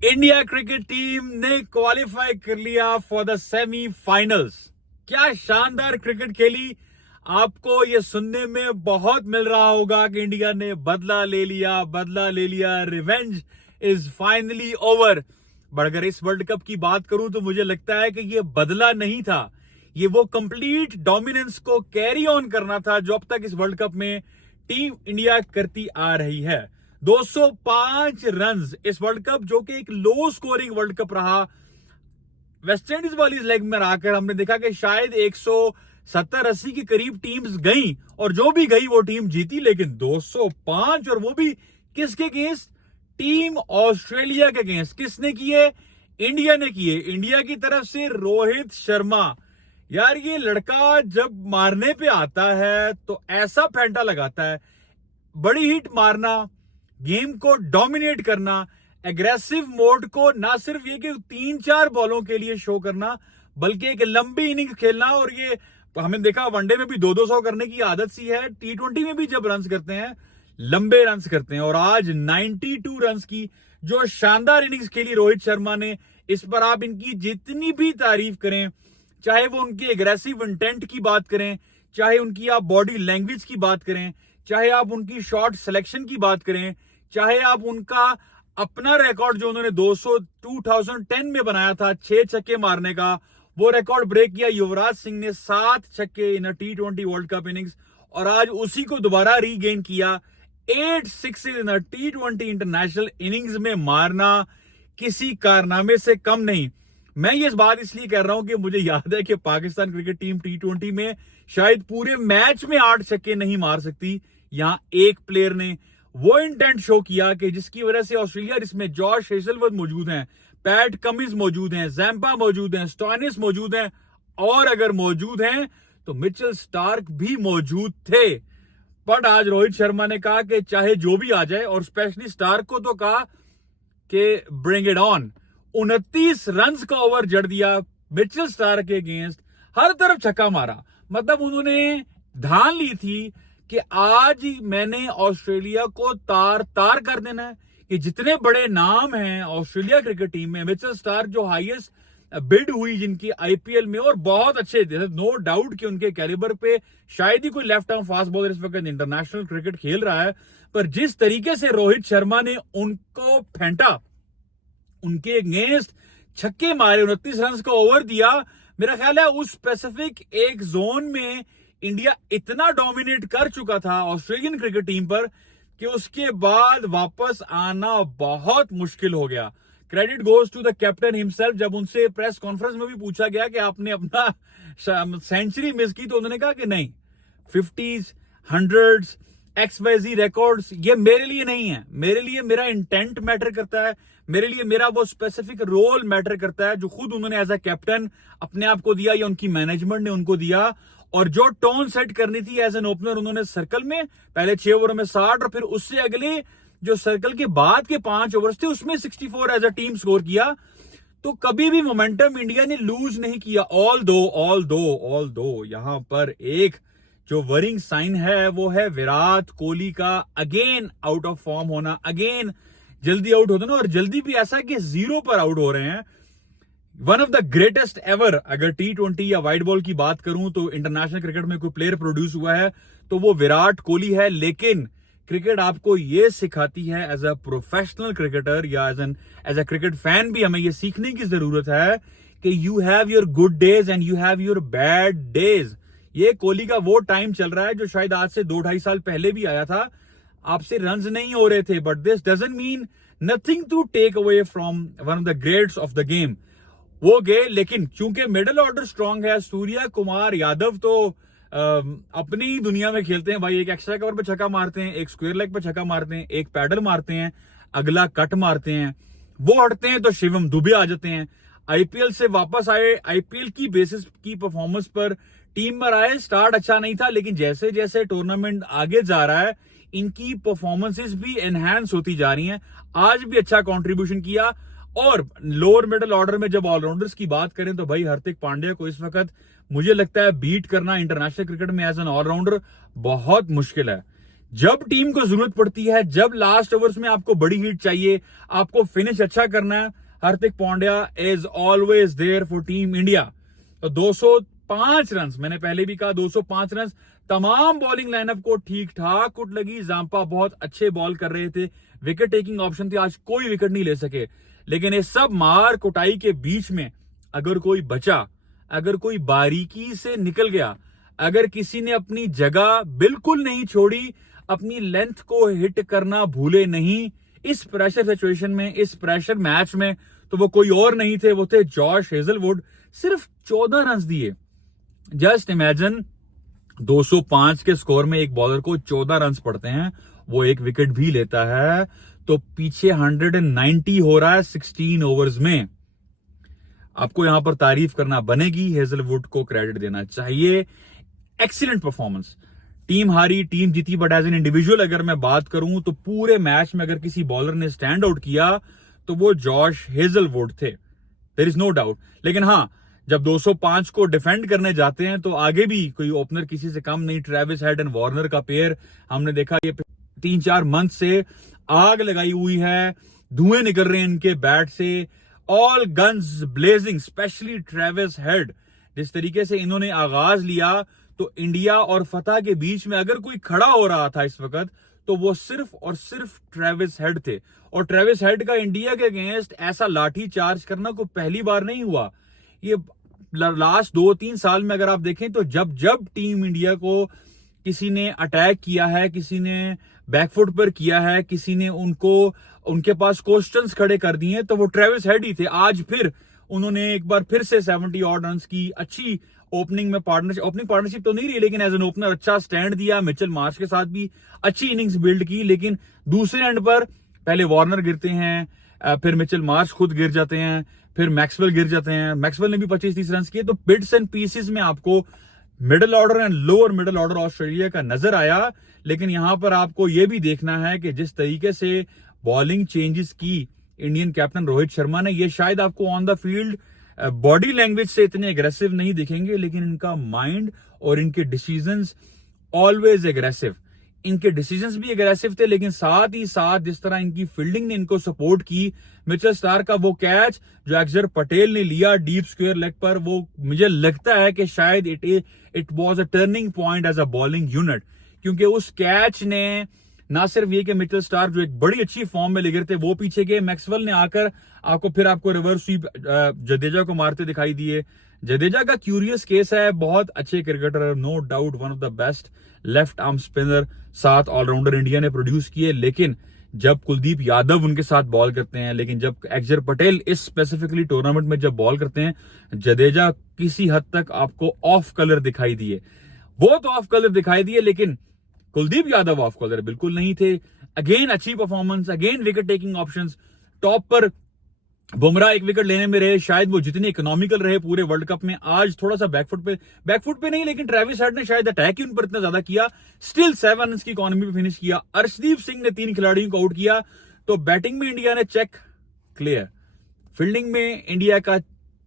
India cricket team ने qualify कर लिया फॉर द सेमीफाइनल्स। क्या शानदार क्रिकेट खेली। आपको ये सुनने में बहुत मिल रहा होगा कि इंडिया ने बदला ले लिया, revenge is finally over. But अगर इस वर्ल्ड कप की बात करूं तो मुझे लगता है कि ये बदला नहीं था, ये वो कंप्लीट डोमिनेंस को कैरी ऑन करना था जो अब तक इस वर्ल्ड कप में टीम इंडिया करती आ रही है। 205 रन्स इस वर्ल्ड कप, जो कि एक लो स्कोरिंग वर्ल्ड कप रहा। वेस्टइंडीज वाली लेग में आकर हमने देखा कि शायद 170-80 के करीब टीम्स गई और जो भी गई वो टीम जीती, लेकिन 205 और वो भी किसके अगेंस्ट? टीम ऑस्ट्रेलिया के अगेंस्ट। किसने किए? इंडिया ने किए। इंडिया की तरफ से रोहित शर्मा। यार ये लड़का जब मारने पे आता है तो ऐसा फेंटा लगाता है, बड़ी हिट मारना, गेम को डोमिनेट करना, एग्रेसिव मोड को ना सिर्फ ये कि 3-4 बॉलों के लिए शो करना बल्कि एक लंबी इनिंग खेलना। और ये हमें देखा वनडे में भी 200 करने की आदत सी है, T20 में भी जब रन्स करते हैं लंबे रन्स करते हैं। और आज 92 रन्स की जो शानदार इनिंग्स खेली रोहित शर्मा ने, इस पर आप इनकी जितनी भी तारीफ करें, चाहे वो उनकी एग्रेसिव इंटेंट की बात करें, चाहे उनकी आप बॉडी लैंग्वेज की बात करें, चाहे आप उनकी शॉट सिलेक्शन की बात करें, चाहे आप उनका अपना रिकॉर्ड जो उन्होंने 2010 में बनाया था 6 छक्के मारने का, वो रिकॉर्ड ब्रेक किया युवराज सिंह ने 7 छक्के इन T20 वर्ल्ड कप इनिंग्स। और आज उसी को दोबारा रीगेन किया। 8 sixes in T20 international innings में मारना किसी कारनामे से कम नहीं। मैं ये बात इसलिए कह रहा हूं कि मुझे याद है कि पाकिस्तान क्रिकेट टीम T20 में शायद पूरे मैच में 8 छक्के नहीं मार सकती। यहां एक प्लेयर ने वो इंटेंट शो किया कि जिसकी वजह से ऑस्ट्रेलिया, जिसमें जॉश हेजलवुड मौजूद हैं, पैट कमिंस मौजूद हैं, जैम्पा मौजूद हैं, स्टोइनिस मौजूद हैं, और अगर मौजूद हैं तो मिचेल स्टार्क भी मौजूद थे। बट आज रोहित शर्मा ने कहा कि चाहे जो भी आ जाए, और स्पेशली स्टार्क को तो कहा कि ब्रिंग इट ऑन। 29 रन्स का ओवर जड़ दिया मिचेल स्टार्क के अगेंस्ट, हर तरफ छक्का मारा। मतलब उन्होंने धान ली थी कि आज मैंने ऑस्ट्रेलिया को तार तार कर देना है। कि जितने बड़े नाम हैं ऑस्ट्रेलिया क्रिकेट टीम में, मिचेल स्टार्क जो हाईएस्ट बिड हुई जिनकी आईपीएल में, और बहुत अच्छे, नो डाउट कि उनके कैलिबर पे शायद ही कोई लेफ्ट आर्म फास्ट बॉलर इस वक्त इंटरनेशनल क्रिकेट खेल रहा है। पर जिस तरीके से रोहित शर्मा ने उनको फेंटा, उनके अगेंस्ट छक्के मारे, 29 रन का ओवर दिया, मेरा ख्याल है उस स्पेसिफिक एक जोन में इंडिया इतना डोमिनेट कर चुका था ऑस्ट्रेलियन क्रिकेट टीम पर कि उसके बाद वापस आना बहुत मुश्किल हो गया। Credit goes to the captain himself. जब उनसे प्रेस कॉन्फ्रेंस में भी पूछा गया कि आपने अपना सेंचुरी मिस की, तो उन्होंने कहा कि नहीं, 50s 100s XYZ रिकॉर्ड्स ये मेरे लिए नहीं है। मेरे लिए मेरा इंटेंट मैटर करता है, मेरे लिए मेरा वो स्पेसिफिक रोल मैटर करता है जो खुद उन्होंने एज अ कैप्टन अपने आप को दिया या उनकी मैनेजमेंट ने उनको दिया। और जो टोन सेट करनी थी एज एन ओपनर, उन्होंने सर्कल में पहले 6 ओवरों में 60 और फिर उससे अगले जो सर्कल के बाद के 5 ओवर्स थे उसमें 64 एज अ टीम स्कोर किया। तो कभी भी मोमेंटम इंडिया ने लूज नहीं किया। ऑल दो यहां पर एक जो वरिंग साइन है वो है विराट कोहली का अगेन आउट ऑफ फॉर्म होना, अगेन जल्दी आउट होता ना, और जल्दी भी ऐसा कि 0 पर आउट हो रहे हैं। One of the greatest ever, अगर T20 या वाइड बॉल की बात करूं तो इंटरनेशनल क्रिकेट में कोई प्लेयर प्रोड्यूस हुआ है तो वो विराट कोहली है। लेकिन क्रिकेट आपको ये सिखाती है एज अ प्रोफेशनल क्रिकेटर या एज अ क्रिकेट फैन भी हमें ये सीखने की जरूरत है कि you have your good days and you have your bad days. ये कोहली का वो टाइम चल रहा है जो शायद आज से 2-2.5 साल पहले भी आया था। आपसे रन्स नहीं हो रहे थे, but this doesn't mean nothing to take away from one of the greats of the game. वो गए, लेकिन चूंकि मिडिल ऑर्डर स्ट्रांग है, सूर्या कुमार यादव तो अपनी दुनिया में खेलते हैं भाई। एक एक्स्ट्रा कवर पे छक्का मारते हैं, एक स्क्वायर लेग पे छक्का मारते हैं, एक पैडल मारते हैं, अगला कट मारते हैं, वो हटते हैं तो शिवम दुबे आ जाते हैं। आईपीएल से वापस आए, आईपीएल की बेसिस की परफॉर्मेंस पर टीम में आए। स्टार्ट अच्छा नहीं था, लेकिन जैसे जैसे टूर्नामेंट आगे जा रहा है इनकी परफॉर्मेंसेस भी एनहांस होती जा रही हैं। आज भी अच्छा कंट्रीब्यूशन किया। और लोअर मिडिल ऑर्डर में जब ऑलराउंडर्स की बात करें तो भाई हार्दिक पांड्या को इस वक्त मुझे लगता है बीट करना इंटरनेशनल क्रिकेट में एज एन ऑलराउंडर बहुत मुश्किल है। जब टीम को जरूरत पड़ती है, जब लास्ट ओवर्स में आपको बड़ी हिट चाहिए, आपको फिनिश अच्छा करना है, Hardik Pandya is always there for team India. तो 205 रन, मैंने पहले भी कहा 205 रन, तमाम बॉलिंग लाइनअप को ठीक ठाक कुट लगी। जांपा बहुत अच्छे बॉल कर रहे थे, विकेट टेकिंग ऑप्शन थे, आज कोई विकेट नहीं ले सके। लेकिन ये सब मार कुटाई के बीच में अगर कोई बचा, अगर कोई बारीकी से निकल गया, अगर किसी ने अपनी जगह बिल्कुल नहीं छोड़ी, अपनी लेंथ को हिट करना भूले नहीं इस प्रेशर सिचुएशन में, इस प्रेशर मैच में, तो वो कोई और नहीं थे, वो थे जॉश हेजलवुड। सिर्फ 14 रन दिए। जस्ट इमेजिन 205 के स्कोर में एक बॉलर को 14 रन पड़ते हैं, वो एक विकेट भी लेता है, तो पीछे 190 हो रहा है 16 ओवर्स में। आपको यहां पर तारीफ करना बनेगी, हेजलवुड को क्रेडिट देना चाहिए। Excellent performance. टीम हारी, टीम जीती, बट एज एन इंडिविजुअल अगर मैं बात करूं तो पूरे मैच में अगर किसी बॉलर ने स्टैंड आउट किया तो वो जॉश हेजलवुड थे, देयर इज नो डाउट। लेकिन हां, जब 205 को डिफेंड करने जाते हैं तो आगे भी कोई ओपनर किसी से कम नहीं। ट्रेविस हेड एंड वार्नर का पेयर हमने देखा, ये 3-4 मंथ से आग लगाई हुई है, धुएं निकल रहे हैं इनके बैट से, all guns blazing, specially Travis head. जिस तरीके से इन्होंने आगाज लिया, तो इंडिया और फतह के बीच में अगर कोई खड़ा हो रहा था इस वक्त, तो वो सिर्फ और सिर्फ ट्रेविस हेड थे। और ट्रेविस हेड का इंडिया के अगेंस्ट ऐसा लाठी चार्ज करना कोई पहली बार नहीं हुआ। ये लास्ट 2-3 साल में अगर आप देखें तो जब जब टीम इंडिया को किसी ने अटैक किया है, किसी ने बैकफुट पर किया है, किसी ने उनके पास क्वेश्चंस खड़े कर दिए, तो वो ट्रेविस हेड ही थे। आज फिर उन्होंने एक बार फिर से 70 ऑड रन की अच्छी ओपनिंग पार्टनरशिप तो नहीं रही, लेकिन एज एन ओपनर अच्छा स्टैंड दिया। मिचेल मार्श के साथ भी अच्छी इनिंग्स बिल्ड की, लेकिन दूसरे एंड पर पहले वार्नर गिरते हैं, फिर मिचेल मार्श खुद गिर जाते हैं, फिर मैक्सवेल गिर जाते हैं। मैक्सवेल ने भी 25-30 रन किए। तो बिट्स एंड पीसेस में आपको middle order and lower middle order Australia का नजर आया। लेकिन यहां पर आपको यह भी देखना है कि जिस तरीके से बॉलिंग चेंजेस की इंडियन कैप्टन रोहित शर्मा ने, ये शायद आपको on the field body language से इतने एग्रेसिव नहीं दिखेंगे, लेकिन इनका माइंड और इनके डिसीजंस ऑलवेज एग्रेसिव। इनके डिसीजंस भी एग्रेसिव थे, लेकिन साथ ही साथ जिस तरह इनकी फील्डिंग ने इनको सपोर्ट की, मिचेल स्टार्क का वो कैच जो अक्षर पटेल ने लिया डीप स्क्वायर लेग पर, वो मुझे लगता है कि शायद it was a turning point as a bowling unit. क्योंकि उस कैच ने ना सिर्फ ये कि मिचेल स्टार्क जो एक बड़ी अच्छी फॉर्म में लगे थे वो पीछे गए, मैक्सवेल ने आकर आपको रिवर्स स्वीप जडेजा को मारते दिखाई दिए। जडेजा का क्यूरियस केस है, बहुत अच्छे cricketer, no doubt one of the best left arm spinner 7 allrounder India ने प्रोड्यूस किए। लेकिन जब कुलदीप यादव उनके साथ बॉल करते हैं, लेकिन जब अक्षर पटेल इस स्पेसिफिकली टूर्नामेंट में जब बॉल करते हैं, जडेजा किसी हद तक आपको ऑफ कलर दिखाई दिए। वो तो ऑफ कलर दिखाई दिए, लेकिन कुलदीप यादव ऑफ कलर बिल्कुल नहीं थे। अगेन अच्छी performance, again wicket taking options. Top पर बुमराह एक विकेट लेने में रहे, शायद वो जितने इकोनॉमिकल रहे पूरे वर्ल्ड कप में। आज थोड़ा सा बैकफुट पे नहीं, लेकिन ट्रेविस हेड ने शायद अटैक ही उन पर इतना ज्यादा किया, स्टिल 7 रन की इकोनॉमी पे फिनिश किया। अर्शदीप सिंह ने 3 खिलाड़ियों को आउट किया। तो बैटिंग में इंडिया ने चेक क्लियर, फील्डिंग में इंडिया का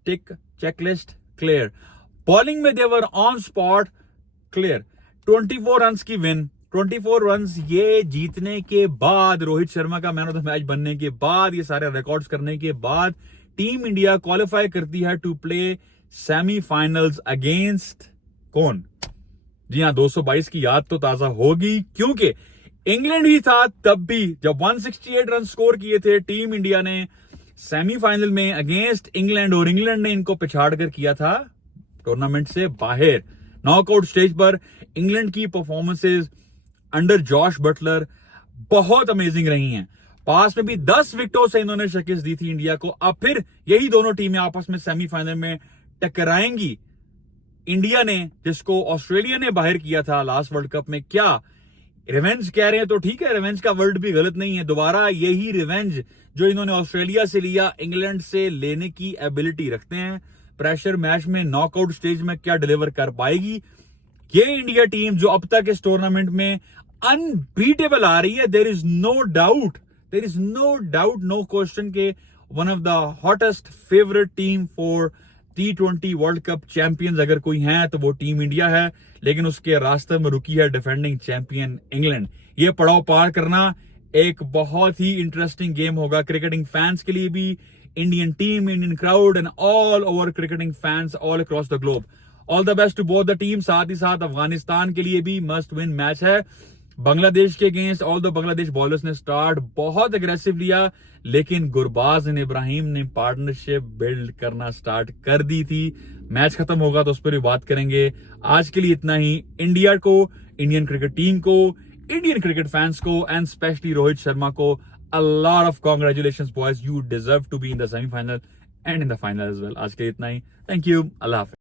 चेकलिस्ट क्लियर, बॉलिंग में देवर ऑन स्पॉट क्लियर। 24 रन की विन, 24 रन ये जीतने के बाद, रोहित शर्मा का मैन ऑफ द मैच बनने के बाद, ये सारे रिकॉर्ड्स करने के बाद टीम इंडिया क्वालिफाई करती है टू प्ले सेमीफाइनल्स अगेंस्ट कौन? जी हां, 222 की याद तो ताजा होगी, क्योंकि इंग्लैंड ही था तब भी जब 168 रन स्कोर किए थे टीम इंडिया ने सेमीफाइनल में अगेंस्ट इंग्लैंड, और इंग्लैंड ने इनको पिछाड़ कर किया था टूर्नामेंट से बाहर। नॉकआउट स्टेज पर इंग्लैंड की परफॉर्मेंसेस अंडर जॉश बटलर बहुत अमेजिंग रही हैं। पास में भी 10 विकेटों से इन्होंने शिकस्त दी थी इंडिया को। अब फिर यही दोनों टीमें आपस में सेमीफाइनल में टकराएंगी। इंडिया ने, जिसको ऑस्ट्रेलिया ने बाहर किया था लास्ट वर्ल्ड कप में, क्या रिवेंज कह रहे हैं तो ठीक है, रिवेंज का वर्ड भी गलत नहीं है। दोबारा यही रिवेंज जो इन्होंने ऑस्ट्रेलिया से लिया, इंग्लैंड से लेने की एबिलिटी रखते हैं। प्रेशर मैच में, नॉकआउट स्टेज में क्या डिलीवर कर पाएगी ये इंडिया टीम, जो अब तक इस टूर्नामेंट में अनबीटेबल आ रही है। There is no doubt, no question के one of the hottest favourite team for T20 world cup champions अगर कोई हैं तो वो टीम इंडिया है, लेकिन उसके रास्ते में रुकी है डिफेंडिंग चैंपियन इंग्लैंड। ये पड़ाव पार करना एक बहुत ही इंटरेस्टिंग गेम होगा क्रिकेटिंग फैंस के लिए भी, Indian team, Indian crowd and all over cricketing fans all across the globe. All the best to both the team. साथ ही साथ अफगानिस्तान के लिए भी मस्ट विन मैच है। बांग्लादेश के against all the Bangladesh bowlers ने स्टार्ट बहुत अग्रेसिव लिया, लेकिन गुरबाज एंड इब्राहिम ने पार्टनरशिप बिल्ड करना स्टार्ट कर दी थी। मैच खत्म होगा तो उस पर भी बात करेंगे। आज के लिए इतना ही। इंडिया को, इंडियन क्रिकेट टीम को, इंडियन क्रिकेट फैंस को एंड स्पेशली रोहित शर्मा को a lot of congratulations boys, you deserve to be in the semi-final and in the final as well। आज के लिए इतना ही। Thank you, Allah Hafiz.